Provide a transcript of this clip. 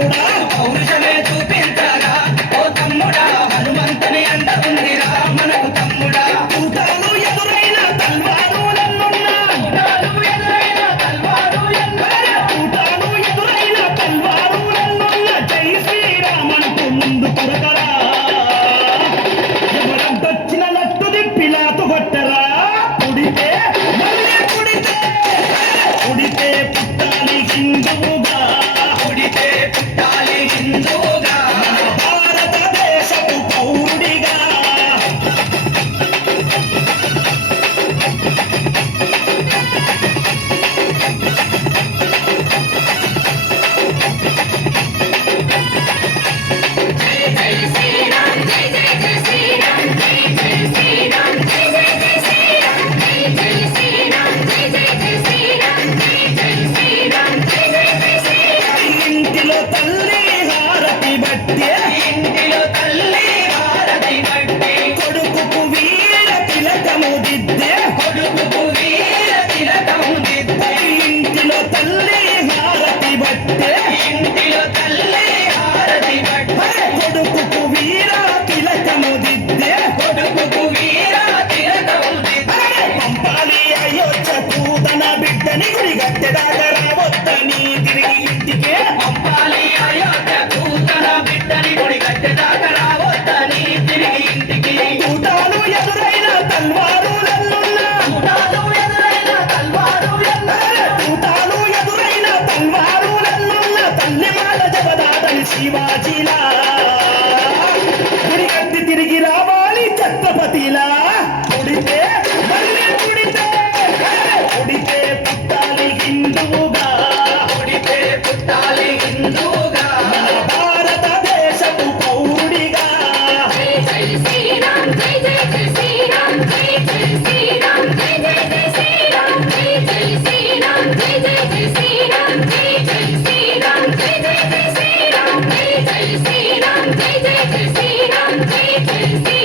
తమ్ముడా పౌరుషమే చూపించరా ఓ తమ్ముడా హనుమంతుని అండ ఉందిరా మనకు తమ్ముడా తూటాలు ఎదురైన తల్వారులన్నున్నా తూటాలు ఎదురైన తల్వారులన్నున్న జై శ్రీరామంటూ ముందు కొరకరా ఎవరంటొచ్చిన లట్టు దిప్పిలాతు కొట్టరా పుడితే మళ్ళీ పుడితే పుట్టాలి హిందువుగా పుడితే పుట్టాలి హిందువుగా భారతదేశపు పౌరుడిగా ఇంటిలో తల్లి హారతి బట్టే ఇంటిలో తల్లి భారతి బట్టి కొడుకుకు వీర తిలకము దిద్దే కొడుకుకు వీర తిలకము దిద్దే ఇంటిలో తల్లి హారతి బట్టే ఇంటిలో తల్లి భారతి బట్టి కొడుకుకు వీర తిలకము దిద్దే కొడుకుకు వీర తిలకము దిద్దే పంపాలి అయోధ్యకు తన బిడ్డని గుడి గట్టెదాకా రావద్దని తిరిగి ఇంటికే పంపాలి అయోధ్యకు తన బిడ్డని గుడి కట్టెదాకా రావద్దని తిరిగి ఇంటికి తూటాలు ఎదురైన తల్వారులన్నున్నా తూటాలు ఎదురైన తల్వారులన్నా తూటాలు ఎదురైన తల్వారులన్నున్న తల్లి మాల జబదాదని శివాజీలా గుడి కట్టి తిరిగి రావాలి ఛత్రపతిలా పుడితే మళ్ళీ పుడితే పుట్టాలి హిందువుగా పుడితే పుట్టాలి హిందువుగా భారతదేశపు పౌరుడిగా జై శ్రీరామ్ జై జై జై శ్రీరామ్ జై జై శ్రీరామ్ జై జై జై శ్రీరామ్ జై జై శ్రీరామ్ జై జై జై శ్రీరామ్ జై జై శ్రీరామ్ జై జై జై శ్రీరామ్ జై జై శ్రీరామ్ జై జై జై శ్రీరామ్ జై జై శ్రీరామ్